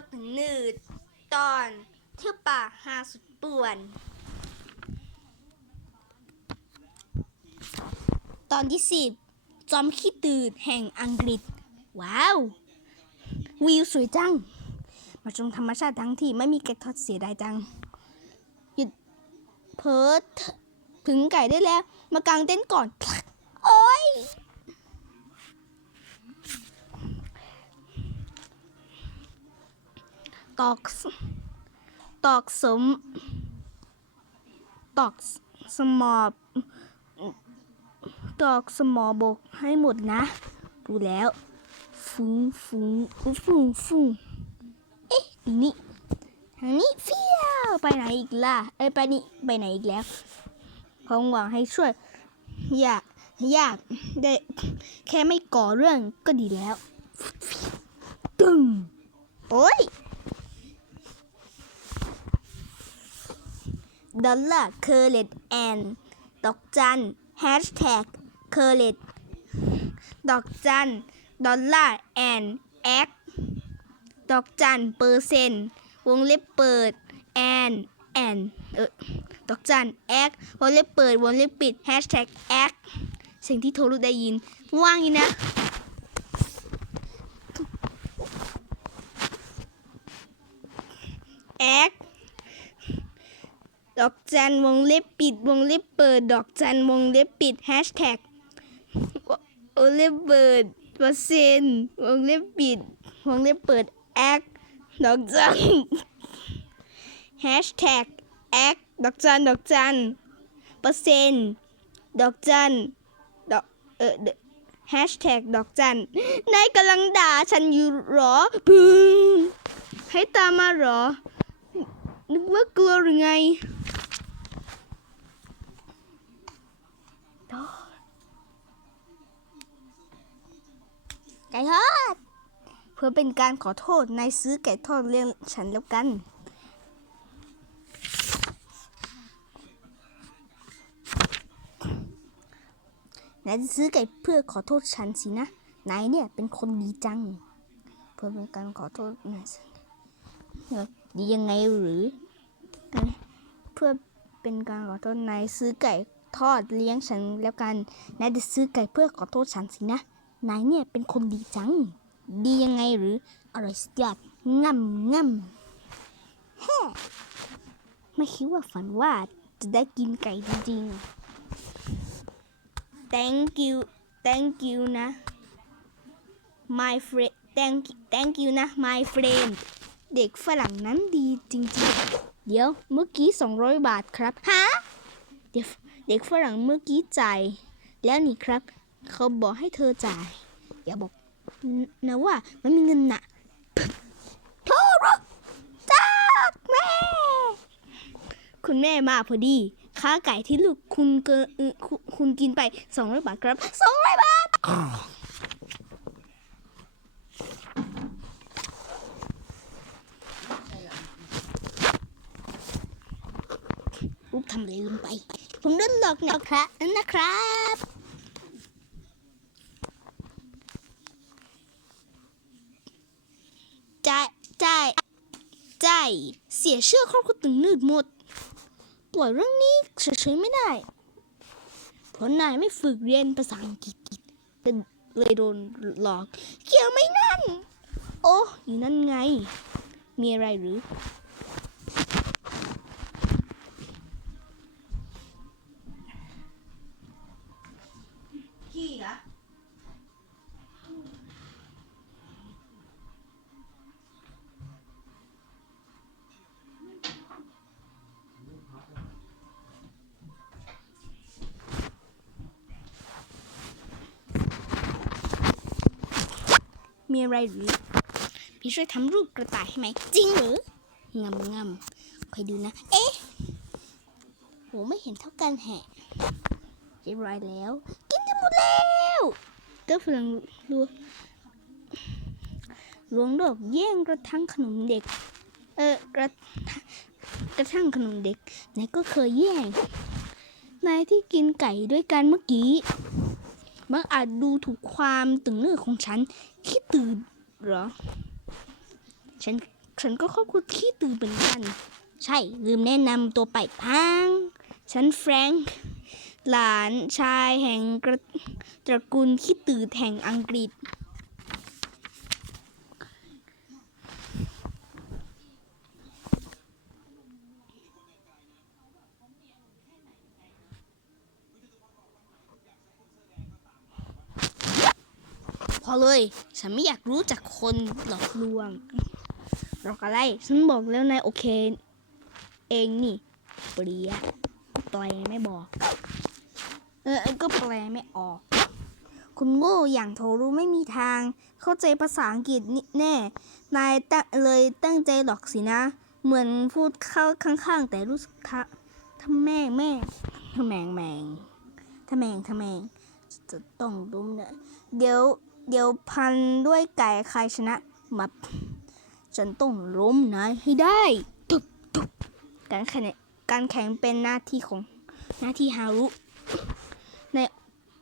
ตรถึงหนืดตอนเที่ยวป่าหาสุดป่วน ตอนที่สิบจอมขี้ตื่นแห่งอังกฤษ ว้าว วิวสวยจัง มาชมธรรมชาติทั้งที่ไม่มีแกะทอดเสียดายจัง หยุดเพิร์ถึงไก่ได้แล้ว มากางเต้นก่อน โอ้ย ตอกตอกสมตอกสมอตอกสมอบกให้หมดนะ ดูแล้วฟุ้งฟุ้งฟุ้งฟุ้งเอ๊ะนี่ทางนี้เฟี้ยวไปไหนอีกล่ะเอ้ยไปนี่ไปไหนอีกแล้วผมหวังให้ช่วย อยากอยากได้แค่ไม่ก่อเรื่องก็ดีแล้ว ตึงโอ้ย ดอลลาร์เคอร์เลตแอนดอกจันแฮชแท็กเคอร์เลตดอกจันดอลลาร์แอนแอคดอกจันเปอร์เซนต์วงเล็บเปิดแอนแอนเออดอกจันแอควงเล็บเปิดวงเล็บปิดแฮชแท็กแอคสิ่งที่โทรรู้ได้ยินว่างนี่นะ แอค ด อกจันวงเล็บปิดวงเล็บเปิดดอกจันวงเล็บปิดแฮชแท็กวงเล็บเปิดเปอร์เซ็นต์วงเล็บปิดวงเล็บเปิดแอคดอกจันแฮชแท็กแอคดอกจันดอกจันเปอร์เซ็นต์ดอกจันดอกเออแฮชแท็กดอกจันนายกำลังด่าฉันอยู่หรอพึงให้ตามมาหรอนึกว่ากลัวหรือไง ไก่ทอด เพื่อเป็นการขอโทษนายซื้อไก่ทอดเลี้ยงฉันแล้วกันนายจะซื้อไก่เพื่อขอโทษฉันสินะ นายเนี่ยเป็นคนดีจัง เพื่อเป็นการขอโทษนายดียังไงหรือ เพื่อเป็นการขอโทษนายซื้อไก่ทอดเลี้ยงฉันแล้วกัน นายจะซื้อไก่เพื่อขอโทษฉันสินะ นายเนี่ยเป็นคนดีจัง ดียังไงหรืออร่อยสุดยอดง่ำง่ำแฮ่ไม่คิดว่าฝันว่าจะได้กินไก่จริงๆ thank you thank you นะ my friend thank thank you นะ my friend เด็กฝรั่งนั้นดีจริงๆ เดี๋ยวเมื่อกี้ 200 บาทครับ ฮะ เดี๋ยวเด็กฝรั่งเมื่อกี้จ่ายแล้วนี่ครับ เขาบอกให้เธอจ่าย อย่าบอกนะว่ามันมีเงินนะโทรจากแม่ คุณแม่มาพอดีค่าไก่ที่ลูกคุณเกินเอ่อคุณกินไป200บาทครับ200บาท อุ๊บทำอะไรลงไป ผมโดนหลอกนะครับนะครับ ใจ ใจ่เสียเชื่อครอบครัวตึงนืดหมด ปล่อยเรื่องนี้เฉยๆไม่ได้ เพราะนายไม่ฝึกเรียนภาษาอังกฤษเลยโดนหลอก เกี่ยวไม่นั่น โอ้อยู่นั่นไง มีอะไรหรือ มีอะไรหรือพี่ช่วยทำรูปกระต่ายให้ไหม จริงหรืองำงำคอยดูนะ เอ๊ะโหไม่เห็นเท่ากันแฮะเรียบร้อยแล้ว กินจะหมดแล้วเต้าฝรั่งรัวหลวงดอกแย่งกระทั่งขนมเด็ก เออกระกระทั่งขนมเด็กนายก็เคยแย่งนายที่กินไก่ด้วยกันเมื่อกี้ มันอาจดูถูกความตึงเนื้อของฉันคิดตื่นเหรอ ฉันฉันก็ครอบครัวขี้ตื่นเหมือนกัน ใช่ลืมแนะนำตัวไปพัง ฉันแฟรงค์หลานชายแห่งตระกูลขี้ตื่นแห่งอังกฤษ พอเลย ฉันไม่อยากรู้จักคนหลอกลวงหลอกอะไร ฉันบอกแล้วนายโอเค เองนี่เปรียแปลไม่บอก เออก็แปลไม่ออก คุณโง่อย่างโทรู้ไม่มีทาง เข้าใจภาษาอังกฤษนี่แน่ นายตั้งเลยตั้งใจหลอกสินะ เหมือนพูดเข้าข้างๆ แต่รู้สึกทะทำแม่งแม่งทำแมงแมงทำแมงทำแมงจะต้องดุมเนี่ยเดี๋ยว เดี๋ยวพันด้วยไก่ใครชนะมาฉันต้องล้มนายให้ได้ตุบตุบการแข่งการแข่งเป็นหน้าที่ของหน้าที่ฮารุใน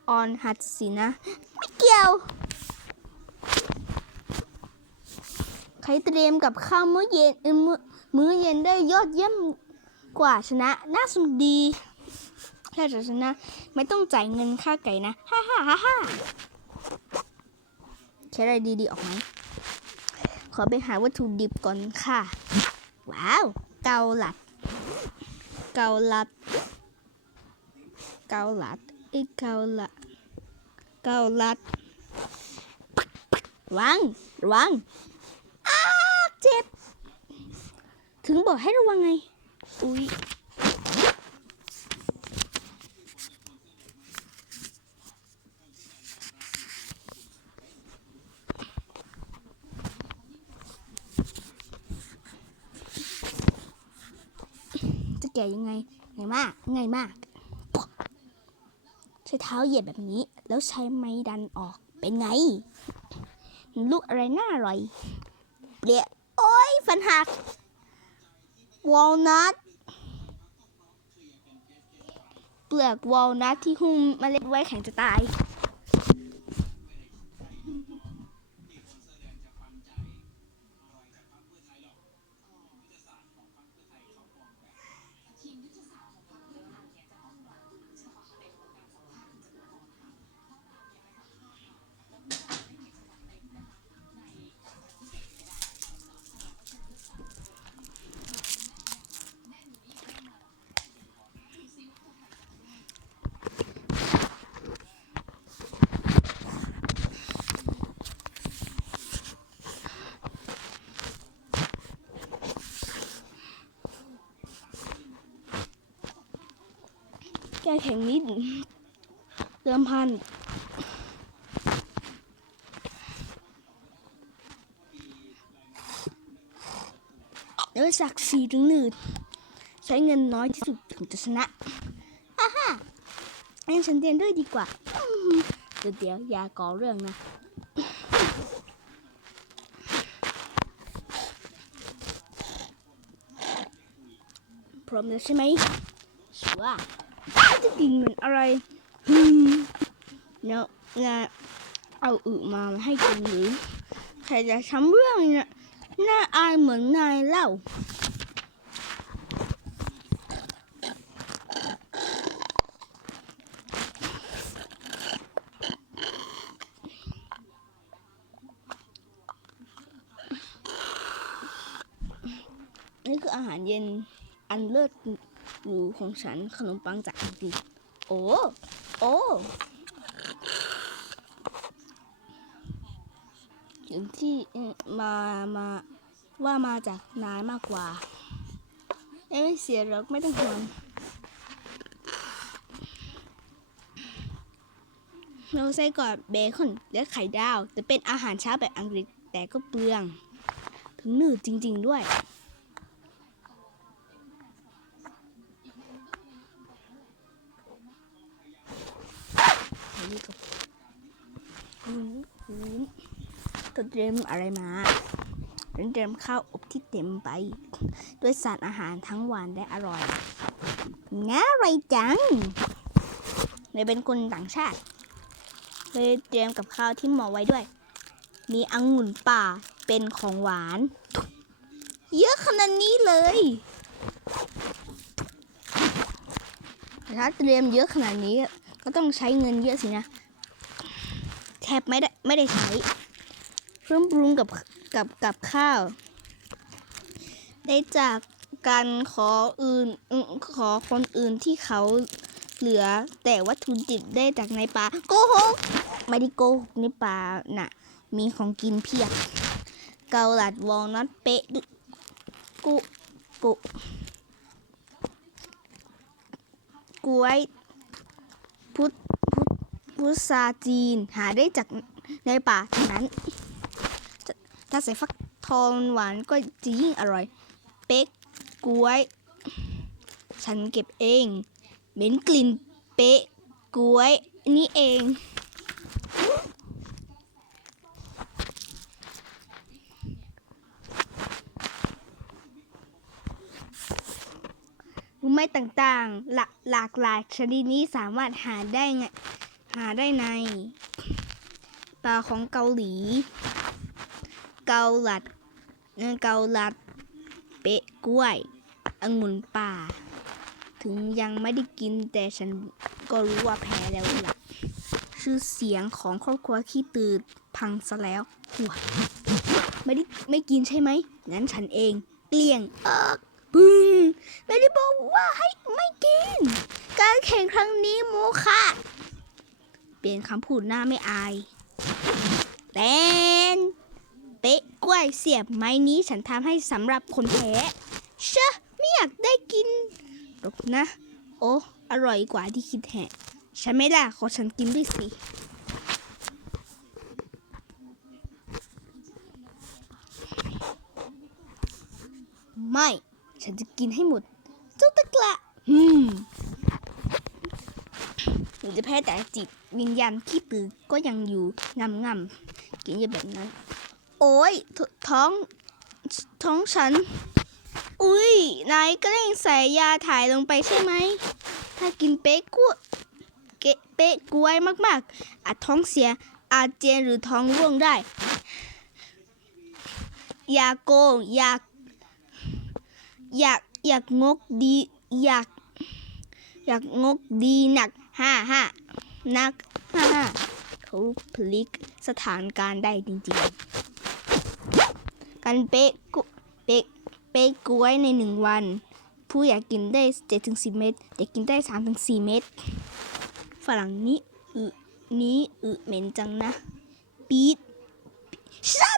ออนฮัตสินะ ไม่เกี่ยว ใครเตรียมกับข้าวมื้อเย็นเอมื้อมื้อเย็นได้ยอดเยี่ยมกว่าชนะ น่าสนุกดีถ้าจะชนะ ไม่ต้องจ่ายเงินค่าไก่นะ ฮ่าฮ่าฮ่า ใช้อะไรดีๆออกไหมขอไปหาวัตถุดิบก่อนค่ะ ว้าว เกาลัด เกาลัด เกาลัดไอ้เกาลัด เกาลัดระวังระวังอ้าเจ็บ ถึงบอกให้ระวังไง อุ๊ย แก่ยังไงง่ายมากง่ายมาก ใช้เท้าเหยียบแบบนี้ แล้วใช้ไม้ดันออกเป็นไง ลูกอะไรน่าอร่อยเปรี้ยโอ้ยฟันหักวอลนัทเปลือกวอลนัทที่หุ้มเมล็ดไว้แข็งจะตาย แก้แข็งนิดเดิมพันด้วยศักดิ์ศรีถึงหนืดใช้เงินน้อยที่สุดถึงจะชนะฮ่าฮ่างั้นฉันเรียนด้วยดีกว่า เดี๋ยวเดี๋ยวอย่าก่อเรื่องนะพร้อมแล้วใช่ไหมชัวร์ จะกินเหมือนอะไรอืมเนาะนะเอาอึมาให้กินหรือใครจะทำเรื่องเนี่ยน่าอายเหมือนนายเล่านี่คืออาหารเย็นอันเลิศ รูของฉันขนมปังจากอังกฤษโอ้ โอ้ถึงที่เอ่อมามาว่ามาจากนายมากกว่าไม่เสียหรอกไม่ต้องห่วงเราใส่กอดเบคอนและไข่ดาวแต่เป็นอาหารเช้าแบบอังกฤษแต่ก็เปลือง ถึงหนืดจริง ๆ ด้วย เตรียมอะไรมาฉันเตรียมข้าวอบที่เต็มไป ด้วยสารอาหารทั้งหวานและอร่อยง่าอะไรจังเลยเป็นคนต่างชาติ เลยเตรียมกับข้าวที่หมาะไว้ด้วย มีองุ่นป่าเป็นของหวาน เยอะขนาดนี้เลยถ้าเตรียมเยอะขนาดนี้ ก็ต้องใช้เงินเยอะสินะ แทบไม่ได้ไม่ได้ใช้ รื่องปรุงกับกับกับข้าว ได้จากการขออื่นขอคนอื่นที่เขาเหลือแต่วัตถุดิบได้จากในป่าโกหกไม่ได้โกหกในป่าน่ะ มีของกินเพียบ เกาลัดวอลนัทเป๊ะกุกุกล้วยพุทพุทพุทราจีนหาได้จากในป่าเท่านั้น ถ้าใส่ฟักทองหวานก็จะยิ่งอร่อย เป๊กกล้วย ฉันเก็บเอง เหม็นกลิ่นเป๊ะกล้วยนี่เองรู้ไม่ต่างๆ หลากหลากหลายชนิดนี้สามารถหาได้ไงหาได้ในปลาของเกาหลี เกาหลัดเกาหลัด เป๊ะกล้วยองุ่นป่า ถึงยังไม่ได้กินแต่ฉันก็รู้ว่าแพ้แล้วล่ะ ชื่อเสียงของครอบครัวขี้ตืดพังซะแล้วหัวไม่ได้ไม่กินใช่ไหม งั้นฉันเอง เกลี้ยงเอิกปึ้งไม่ได้บอกว่าให้ไม่กิน การแข่งครั้งนี้โมฆะเปลี่ยนคำพูดหน้าไม่อายแตน เป๊ะกล้วยเสียบไม้นี้ฉันทำให้สำหรับคนแพ้เชอะไม่อยากได้กินหรอกนะ โอ้อร่อยกว่าที่คิดแฮะฉันไม่ล่ะขอฉันกินด้วยสิไม่ ฉันจะกินให้หมด เจ้าตะกละอืมหนูจะแพ้แต่จิตวิญญาณขี้ตือก็ยังอยู่งำงำๆกินอย่างแบบนั้น โอ้ยท้องท้องฉัน อุ้ยนายก็เร่งใส่ยาถ่ายลงไปใช่ไหม ถ้ากินเป๊ะกล้เกะเป๊ะกล้วยมากๆ อาจท้องเสียอาจเจียนหรือท้องร่วงได้ อย่าโกงอย่าอยากอยากงกดีอยากอยากงกดีหนักห้าห้านักห้าห้าเขาพลิกสถานการณ์ได้จริงๆ การเป๊ะกุเป๊ะเป๊ะกล้วยในหนึ่งวัน ผู้อยากกินได้เจ็ดถึงสิบเม็ดอยากกินได้สามถึงสี่เม็ดฝรั่งนี้อึนี้อึเหม็นจังนะปี๊ดชา